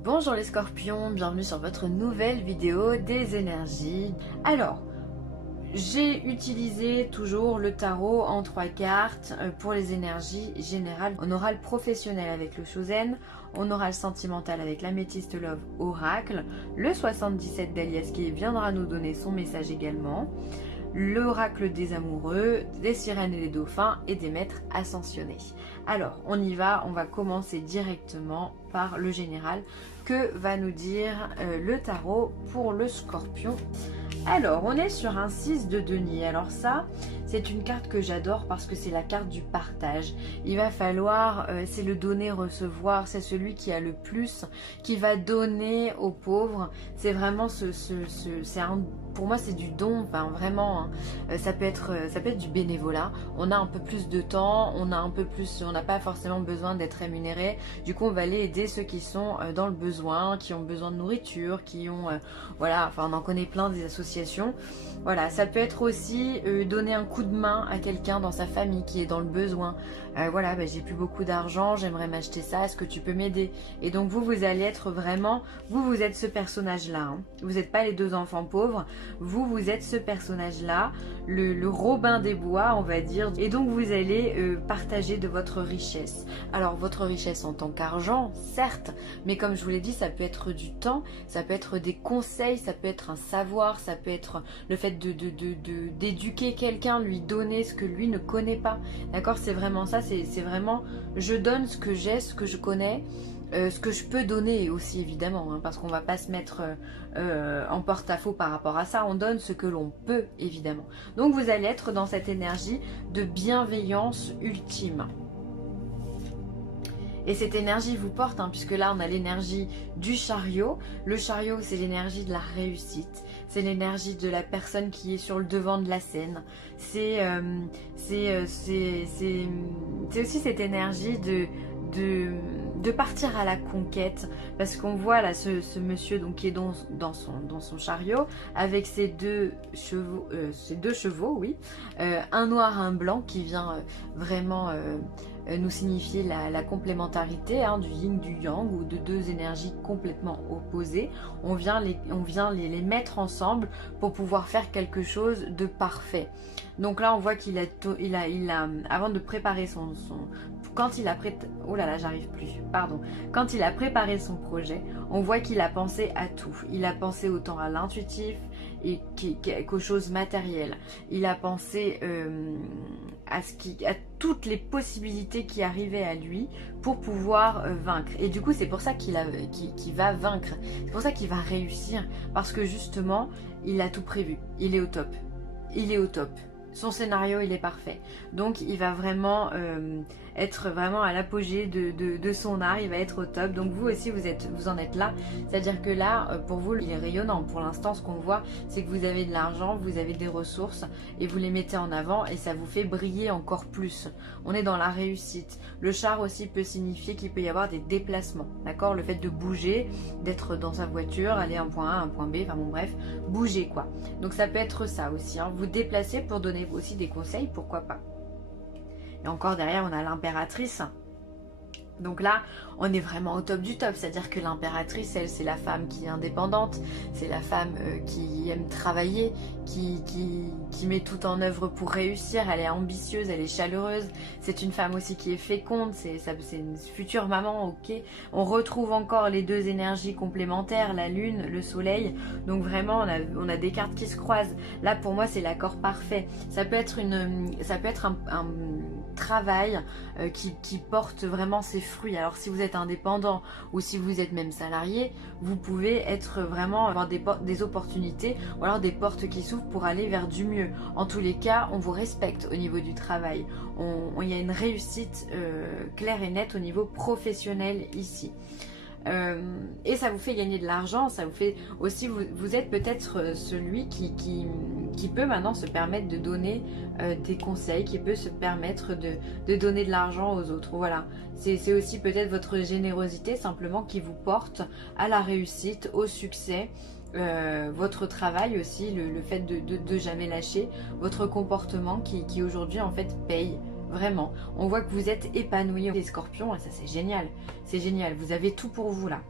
Bonjour les scorpions, bienvenue sur votre nouvelle vidéo des énergies. Alors, j'ai utilisé toujours le tarot en 3 cartes pour les énergies générales. On aura le professionnel avec le Chosen, on aura le sentimental avec l'améthyste Love Oracle, le 77 d'Alias qui viendra nous donner son message également, l'oracle des amoureux, des sirènes et des dauphins et des maîtres ascensionnés. Alors, on y va, on va commencer directement par le général. Que va nous dire le tarot pour le scorpion? Alors, on est sur un 6 de denier. Alors ça, c'est une carte que j'adore parce que c'est la carte du partage. Il va falloir, c'est le donner-recevoir, c'est celui qui a le plus, qui va donner aux pauvres. C'est vraiment pour moi c'est du don, enfin vraiment, hein. Ça peut être du bénévolat. On a un peu plus de temps, on n'a pas forcément besoin d'être rémunéré. Du coup, on va aller aider ceux qui sont dans le besoin, qui ont besoin de nourriture, qui ont, voilà, enfin on en connaît plein des associations. Voilà, ça peut être aussi donner un coup de main à quelqu'un dans sa famille qui est dans le besoin. Voilà, j'ai plus beaucoup d'argent, j'aimerais m'acheter ça, est-ce que tu peux m'aider? Et donc vous allez être vraiment, vous êtes ce personnage-là, hein. Vous n'êtes pas les deux enfants pauvres, vous êtes ce personnage-là, le Robin des Bois, on va dire. Et donc vous allez partager de votre richesse. Alors votre richesse en tant qu'argent, certes, mais comme je vous l'ai dit, ça peut être du temps, ça peut être des conseils, ça peut être un savoir, ça peut être le fait d'éduquer quelqu'un, lui donner ce que lui ne connaît pas. D'accord, c'est vraiment ça, c'est vraiment je donne ce que j'ai, ce que je connais. Ce que je peux donner aussi évidemment, hein, parce qu'on ne va pas se mettre en porte-à-faux par rapport à ça, on donne ce que l'on peut évidemment. Donc vous allez être dans cette énergie de bienveillance ultime. Et cette énergie vous porte, hein, puisque là on a l'énergie du chariot. Le chariot, c'est l'énergie de la réussite, c'est l'énergie de la personne qui est sur le devant de la scène. C'est aussi cette énergie de partir à la conquête, parce qu'on voit là ce monsieur donc, qui est dans son chariot avec ses deux chevaux, oui, un noir, un blanc qui vient vraiment nous signifier la complémentarité, hein, du yin, du yang, ou de deux énergies complètement opposées. On vient les mettre ensemble pour pouvoir faire quelque chose de parfait. Donc là on voit qu'il a avant de préparer quand il a préparé son projet, on voit qu'il a pensé à tout. Il a pensé autant à l'intuitif et qu'aux choses matérielles. Il a pensé à toutes les possibilités qui arrivaient à lui pour pouvoir vaincre. Et du coup, c'est pour ça qu'il va vaincre. C'est pour ça qu'il va réussir. Parce que justement, il a tout prévu. Il est au top. Il est au top. Son scénario, il est parfait. Donc, il va vraiment être vraiment à l'apogée de son art. Il va être au top. Donc, vous aussi, vous en êtes là. C'est-à-dire que là, pour vous, il est rayonnant. Pour l'instant, ce qu'on voit, c'est que vous avez de l'argent, vous avez des ressources et vous les mettez en avant et ça vous fait briller encore plus. On est dans la réussite. Le char aussi peut signifier qu'il peut y avoir des déplacements. D'accord? Le fait de bouger, d'être dans sa voiture, aller à un point A, un point B, enfin bon, bref, bouger quoi. Donc, ça peut être ça aussi, hein. Vous déplacer pour donner aussi des conseils, pourquoi pas. Et encore derrière on a l'impératrice. Donc là, on est vraiment au top du top, c'est-à-dire que l'impératrice, elle, c'est la femme qui est indépendante, c'est la femme qui aime travailler, qui met tout en œuvre pour réussir, elle est ambitieuse, elle est chaleureuse, c'est une femme aussi qui est féconde, c'est une future maman, ok. On retrouve encore les deux énergies complémentaires, la lune, le soleil, donc vraiment on a des cartes qui se croisent. Là pour moi c'est l'accord parfait, ça peut être un travail qui porte vraiment ses fruits. Alors si vous êtes indépendant ou si vous êtes même salarié, vous pouvez être vraiment avoir des opportunités ou alors des portes qui s'ouvrent pour aller vers du mieux. En tous les cas, on vous respecte au niveau du travail. Il y a une réussite claire et nette au niveau professionnel ici. Et ça vous fait gagner de l'argent, ça vous fait aussi, vous êtes peut-être celui qui peut maintenant se permettre de donner des conseils, qui peut se permettre de donner de l'argent aux autres. Voilà, c'est aussi peut-être votre générosité simplement qui vous porte à la réussite, au succès. Votre travail aussi, le fait de jamais lâcher, votre comportement qui aujourd'hui en fait paye. Vraiment, on voit que vous êtes épanoui les scorpions et ça c'est génial, vous avez tout pour vous là.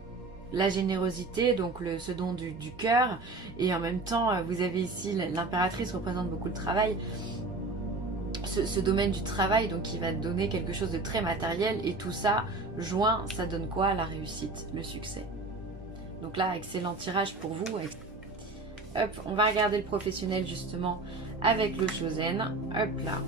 la générosité, donc ce don du cœur, et en même temps vous avez ici l'impératrice représente beaucoup le travail, ce domaine du travail, donc qui va donner quelque chose de très matériel, et tout ça joint, ça donne quoi? La réussite, le succès. Donc là, excellent tirage pour vous. Hop, on va regarder le professionnel justement avec le Chosen. Hop là.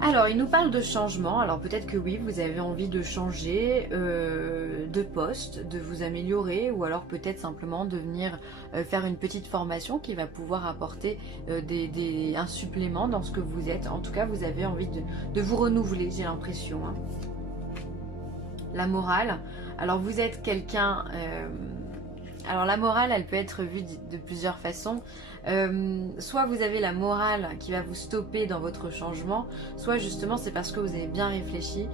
Alors, il nous parle de changement. Alors, peut-être que oui, vous avez envie de changer de poste, de vous améliorer, ou alors peut-être simplement de venir faire une petite formation qui va pouvoir apporter un supplément dans ce que vous êtes. En tout cas, vous avez envie de vous renouveler, j'ai l'impression. Hein. La morale. Alors, vous êtes quelqu'un... alors, la morale, elle peut être vue de plusieurs façons. Soit vous avez la morale qui va vous stopper dans votre changement, soit justement c'est parce que vous avez bien réfléchi,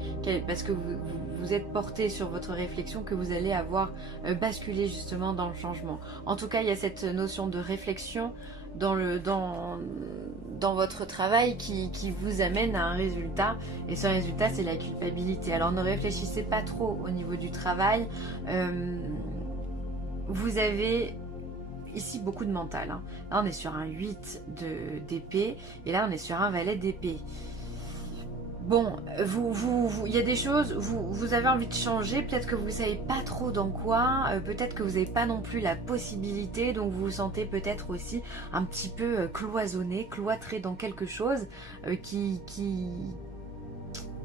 parce que vous êtes porté sur votre réflexion que vous allez avoir basculé justement dans le changement. En tout cas, il y a cette notion de réflexion dans votre travail qui vous amène à un résultat, et ce résultat c'est la culpabilité. Alors ne réfléchissez pas trop au niveau du travail. Vous avez ici beaucoup de mental. Hein. Là on est sur un 8 d'épée et là on est sur un valet d'épée. Bon, il y a des choses, vous avez envie de changer, peut-être que vous ne savez pas trop dans quoi, peut-être que vous n'avez pas non plus la possibilité, donc vous vous sentez peut-être aussi un petit peu cloisonné, cloîtré dans quelque chose qui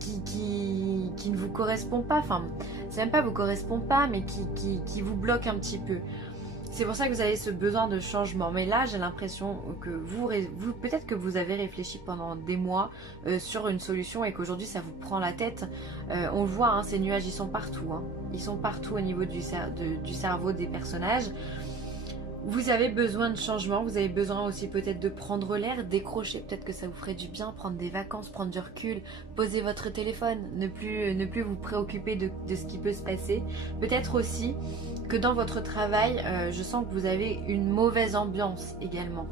ne vous correspond pas, enfin, c'est même pas vous correspond pas, mais qui vous bloque un petit peu. C'est pour ça que vous avez ce besoin de changement. Mais là, j'ai l'impression que vous peut-être que vous avez réfléchi pendant des mois sur une solution et qu'aujourd'hui, ça vous prend la tête. On le voit, hein, ces nuages, ils sont partout. Hein. Ils sont partout au niveau du cerveau des personnages. Vous avez besoin de changement, vous avez besoin aussi peut-être de prendre l'air, décrocher, peut-être que ça vous ferait du bien, prendre des vacances, prendre du recul, poser votre téléphone, ne plus vous préoccuper de ce qui peut se passer. Peut-être aussi que dans votre travail, je sens que vous avez une mauvaise ambiance également.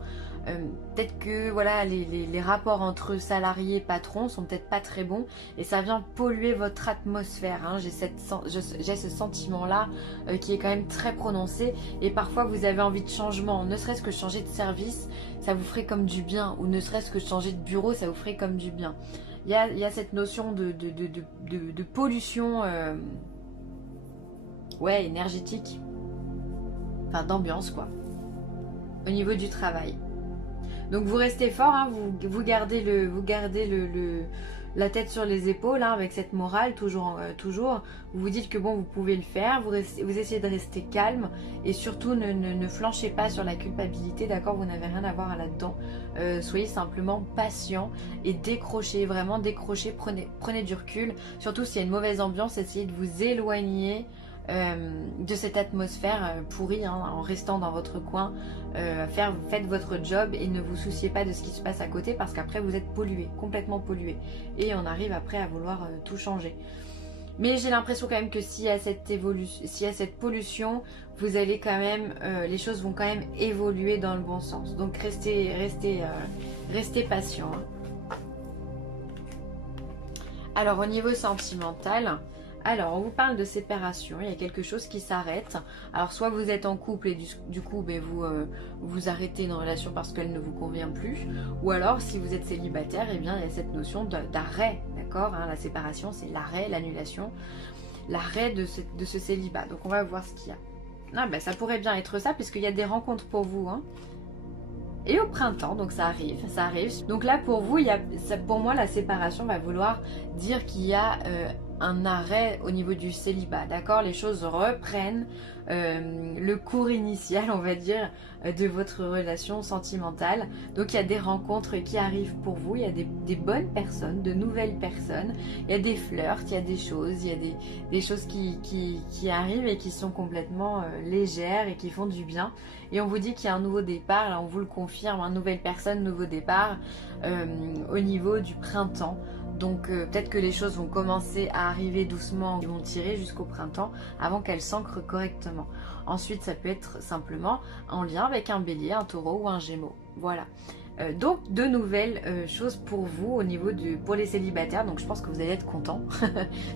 Peut-être que voilà, les rapports entre salariés et patrons sont peut-être pas très bons et ça vient polluer votre atmosphère. Hein. J'ai ce sentiment-là qui est quand même très prononcé et parfois vous avez envie de changement, ne serait-ce que changer de service, ça vous ferait comme du bien, ou ne serait-ce que changer de bureau, ça vous ferait comme du bien. Il y a cette notion de pollution ouais, énergétique, enfin d'ambiance quoi, au niveau du travail. Donc vous restez fort, hein, vous gardez la tête sur les épaules hein, avec cette morale toujours. Vous vous dites que bon, vous pouvez le faire, vous essayez de rester calme et surtout ne flanchez pas sur la culpabilité, d'accord? Vous n'avez rien à voir là-dedans. Soyez simplement patient et décrochez, vraiment décrochez, prenez du recul. Surtout s'il y a une mauvaise ambiance, essayez de vous éloigner de cette atmosphère pourrie hein, en restant dans votre coin. Faites votre job et ne vous souciez pas de ce qui se passe à côté parce qu'après vous êtes pollué, complètement pollué et on arrive après à vouloir tout changer. Mais j'ai l'impression quand même que s'il y a cette pollution, vous allez quand même, les choses vont quand même évoluer dans le bon sens. Donc restez patient. Hein. Alors au niveau sentimental, alors on vous parle de séparation, il y a quelque chose qui s'arrête. Alors soit vous êtes en couple et du coup ben, vous arrêtez une relation parce qu'elle ne vous convient plus. Ou alors si vous êtes célibataire, eh bien il y a cette notion d'arrêt, d'accord hein. La séparation c'est l'arrêt, l'annulation, l'arrêt de ce célibat. Donc on va voir ce qu'il y a. Ah, ben, ça pourrait bien être ça puisqu'il y a des rencontres pour vous. Hein. Et au printemps, donc ça arrive. Donc là pour vous, pour moi la séparation va vouloir dire qu'il y a un arrêt au niveau du célibat, d'accord? Les choses reprennent le cours initial, on va dire, de votre relation sentimentale. Donc il y a des rencontres qui arrivent pour vous, il y a des bonnes personnes, de nouvelles personnes, il y a des flirts, il y a des choses, il y a des choses qui arrivent et qui sont complètement légères et qui font du bien. Et on vous dit qu'il y a un nouveau départ, là on vous le confirme, une nouvelle personne, nouveau départ au niveau du printemps. Donc peut-être que les choses vont commencer à arriver doucement, ils vont tirer jusqu'au printemps avant qu'elles s'ancrent correctement. Ensuite ça peut être simplement en lien avec un bélier, un taureau ou un gémeaux. Voilà. Donc de nouvelles choses pour vous au niveau pour les célibataires, donc je pense que vous allez être contents,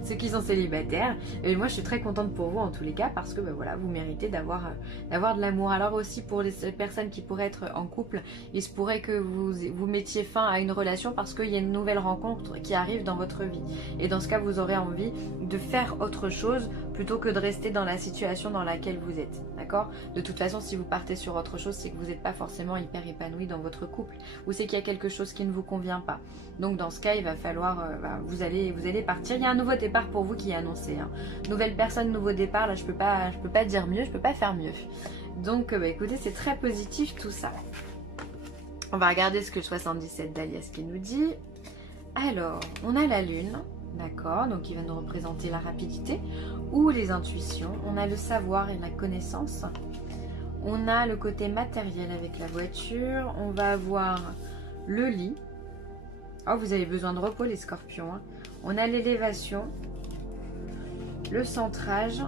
ceux qui sont célibataires, et moi je suis très contente pour vous en tous les cas, parce que voilà, vous méritez d'avoir de l'amour. Alors aussi pour les personnes qui pourraient être en couple, il se pourrait que vous mettiez fin à une relation parce qu'il y a une nouvelle rencontre qui arrive dans votre vie, et dans ce cas vous aurez envie de faire autre chose plutôt que de rester dans la situation dans laquelle vous êtes, d'accord? De toute façon, si vous partez sur autre chose, c'est que vous n'êtes pas forcément hyper épanoui dans votre couple, ou c'est qu'il y a quelque chose qui ne vous convient pas. Donc dans ce cas, il va falloir, vous allez partir. Il y a un nouveau départ pour vous qui est annoncé, hein. Nouvelle personne, nouveau départ, là je peux pas dire mieux, je peux pas faire mieux. Donc écoutez, c'est très positif tout ça. On va regarder ce que le 77 d'Alias qui nous dit. Alors, on a la lune. D'accord, donc il va nous représenter la rapidité ou les intuitions. On a le savoir et la connaissance. On a le côté matériel avec la voiture. On va avoir le lit. Oh, vous avez besoin de repos les scorpions, hein. On a l'élévation, le centrage.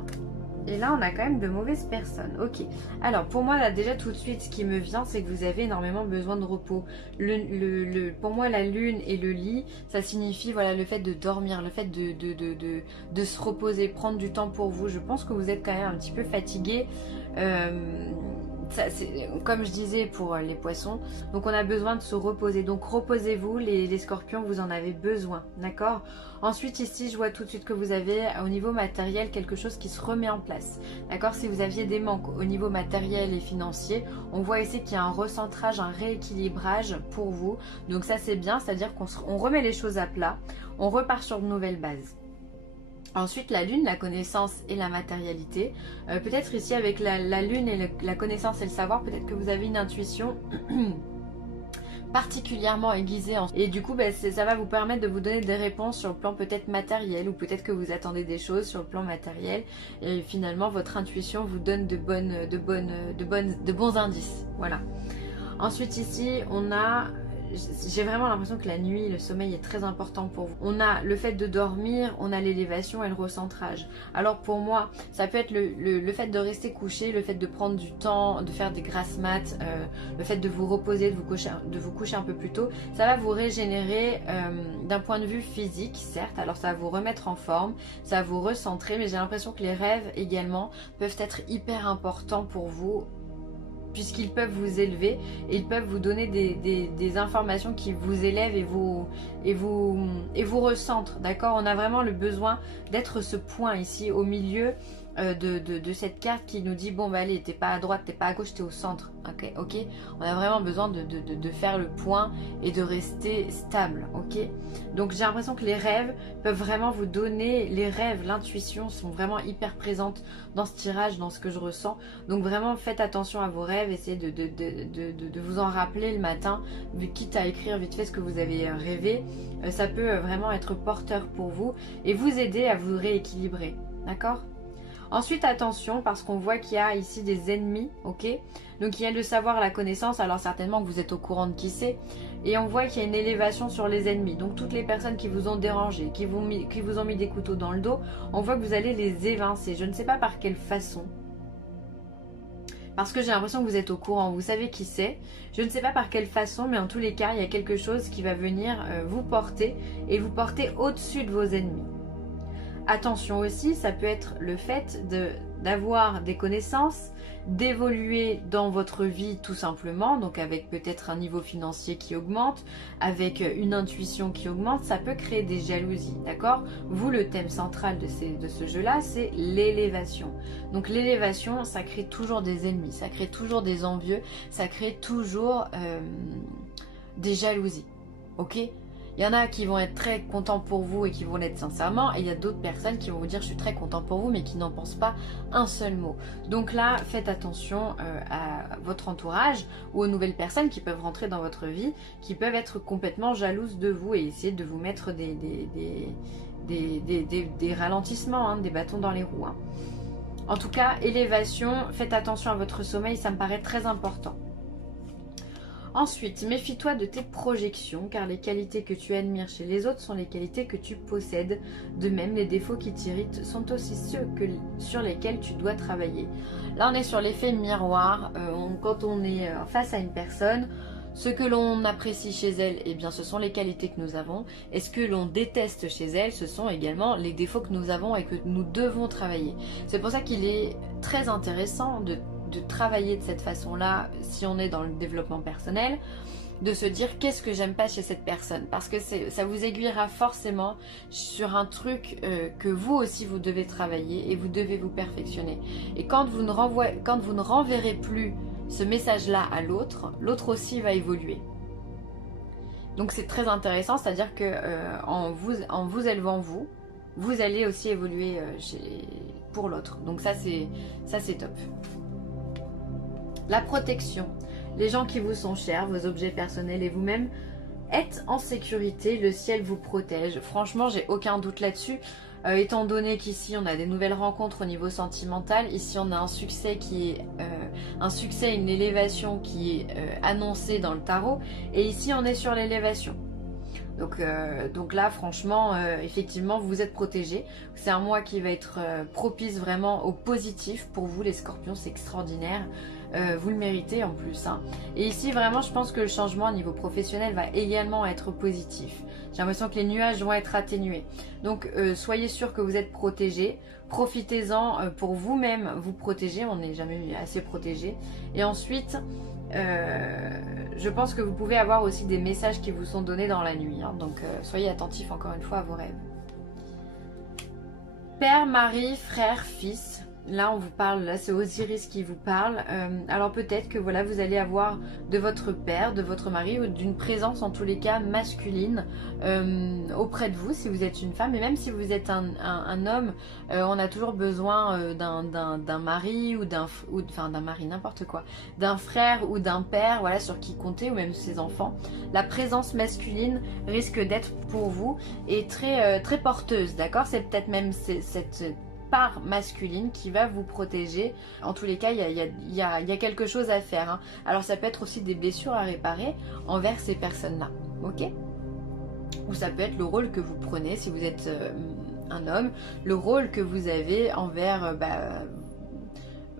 Et là, on a quand même de mauvaises personnes. Ok. Alors, pour moi, là, déjà, tout de suite, ce qui me vient, c'est que vous avez énormément besoin de repos. Pour moi, la lune et le lit, ça signifie, voilà, le fait de dormir, le fait de se reposer, prendre du temps pour vous. Je pense que vous êtes quand même un petit peu fatigué. Comme je disais pour les poissons, donc on a besoin de se reposer, donc reposez-vous les scorpions, vous en avez besoin, d'accord? Ensuite ici je vois tout de suite que vous avez au niveau matériel quelque chose qui se remet en place, d'accord? Si vous aviez des manques au niveau matériel et financier, on voit ici qu'il y a un recentrage, un rééquilibrage pour vous, donc ça c'est bien, c'est-à-dire qu'on remet les choses à plat, on repart sur de nouvelles bases. Ensuite, la lune, la connaissance et la matérialité. Peut-être ici avec la lune et la connaissance et le savoir, peut-être que vous avez une intuition particulièrement aiguisée. Et du coup, ça va vous permettre de vous donner des réponses sur le plan peut-être matériel, ou peut-être que vous attendez des choses sur le plan matériel. Et finalement, votre intuition vous donne de bons indices. Voilà. Ensuite ici, on a... J'ai vraiment l'impression que la nuit, le sommeil est très important pour vous. On a le fait de dormir, on a l'élévation et le recentrage. Alors pour moi, ça peut être le fait de rester couché, le fait de prendre du temps, de faire des grasses mat, le fait de vous reposer, de vous coucher un peu plus tôt. Ça va vous régénérer d'un point de vue physique, certes. Alors ça va vous remettre en forme, ça va vous recentrer. Mais j'ai l'impression que les rêves également peuvent être hyper importants pour vous, puisqu'ils peuvent vous élever et ils peuvent vous donner des informations qui vous élèvent et vous recentrent, d'accord? On a vraiment le besoin d'être ce point ici au milieu de cette carte qui nous dit bon bah allez, t'es pas à droite, t'es pas à gauche, t'es au centre, ok? On a vraiment besoin de faire le point et de rester stable, ok? Donc j'ai l'impression que les rêves peuvent vraiment vous donner, les rêves, l'intuition sont vraiment hyper présentes dans ce tirage, dans ce que je ressens. Donc vraiment faites attention à vos rêves, essayez de vous en rappeler le matin, quitte à écrire vite fait ce que vous avez rêvé. Ça peut vraiment être porteur pour vous et vous aider à vous rééquilibrer, d'accord? Ensuite attention, parce qu'on voit qu'il y a ici des ennemis, ok? Donc il y a le savoir, la connaissance, alors certainement que vous êtes au courant de qui c'est. Et on voit qu'il y a une élévation sur les ennemis. Donc toutes les personnes qui vous ont dérangé, qui vous ont mis des couteaux dans le dos, on voit que vous allez les évincer. Je ne sais pas par quelle façon. Parce que j'ai l'impression que vous êtes au courant, vous savez qui c'est. Je ne sais pas par quelle façon, mais en tous les cas, il y a quelque chose qui va venir vous porter et vous porter au-dessus de vos ennemis. Attention aussi, ça peut être le fait d'avoir des connaissances, d'évoluer dans votre vie tout simplement, donc avec peut-être un niveau financier qui augmente, avec une intuition qui augmente, ça peut créer des jalousies, d'accord? Vous, le thème central de ce jeu-là, c'est l'élévation. Donc l'élévation, ça crée toujours des ennemis, ça crée toujours des envieux, ça crée toujours des jalousies, ok? Il y en a qui vont être très contents pour vous et qui vont l'être sincèrement, et il y a d'autres personnes qui vont vous dire je suis très content pour vous mais qui n'en pensent pas un seul mot. Donc là, faites attention à votre entourage ou aux nouvelles personnes qui peuvent rentrer dans votre vie, qui peuvent être complètement jalouses de vous et essayer de vous mettre des ralentissements, hein, des bâtons dans les roues. Hein. En tout cas, élévation, faites attention à votre sommeil, ça me paraît très important. Ensuite, méfie-toi de tes projections, car les qualités que tu admires chez les autres sont les qualités que tu possèdes. De même, les défauts qui t'irritent sont aussi ceux sur lesquels tu dois travailler. Là, on est sur l'effet miroir. Quand on est face à une personne, Ce que l'on apprécie chez elle, eh bien, ce sont les qualités que nous avons. Et ce que l'on déteste chez elle, ce sont également les défauts que nous avons et que nous devons travailler. C'est pour ça qu'il est très intéressant de travailler de cette façon-là, si on est dans le développement personnel, de se dire qu'est-ce que j'aime pas chez cette personne, parce que ça vous aiguillera forcément sur un truc que vous aussi vous devez travailler et vous devez vous perfectionner. Et quand vous ne renverrez plus ce message-là à l'autre, l'autre aussi va évoluer. Donc c'est très intéressant, c'est-à-dire que en vous élevant vous allez aussi évoluer pour l'autre. Donc ça c'est top. La protection. Les gens qui vous sont chers, vos objets personnels et vous-même êtes en sécurité, le ciel vous protège. Franchement, j'ai aucun doute là-dessus. Étant donné qu'ici on a des nouvelles rencontres au niveau sentimental, ici on a un succès une élévation qui est annoncée dans le tarot, et ici on est sur l'élévation. Donc là franchement effectivement vous êtes protégés. C'est un mois qui va être propice vraiment au positif pour vous les scorpions, c'est extraordinaire. Vous le méritez en plus hein. Et ici vraiment je pense que le changement au niveau professionnel va également être positif. J'ai l'impression que les nuages vont être atténués. Donc soyez sûr que vous êtes protégés. Profitez-en pour vous-même vous protéger. On n'est jamais assez protégé. Et ensuite je pense que vous pouvez avoir aussi des messages qui vous sont donnés dans la nuit hein. Donc soyez attentifs encore une fois à vos rêves. Père, mari, frère, fils. Là on vous parle, là c'est Osiris qui vous parle. Alors peut-être que voilà vous allez avoir de votre père, de votre mari ou d'une présence en tous les cas masculine auprès de vous si vous êtes une femme. Et même si vous êtes un homme, on a toujours besoin d'un mari ou d'un mari n'importe quoi, d'un frère ou d'un père, voilà, sur qui compter, ou même ses enfants. La présence masculine risque d'être pour vous et très porteuse, d'accord. C'est peut-être même cette part masculine qui va vous protéger. En tous les cas, il y a quelque chose à faire hein. Alors ça peut être aussi des blessures à réparer envers ces personnes-là, ok. Ou ça peut être le rôle que vous prenez si vous êtes un homme, le rôle que vous avez envers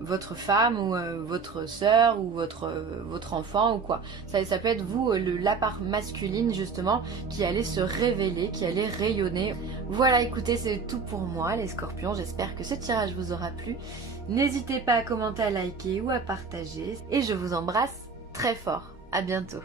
votre femme ou votre soeur ou votre enfant ou quoi. Ça peut être vous, la part masculine justement, qui allait se révéler, qui allait rayonner. Voilà, écoutez, c'est tout pour moi les scorpions. J'espère que ce tirage vous aura plu. N'hésitez pas à commenter, à liker ou à partager. Et je vous embrasse très fort. À bientôt.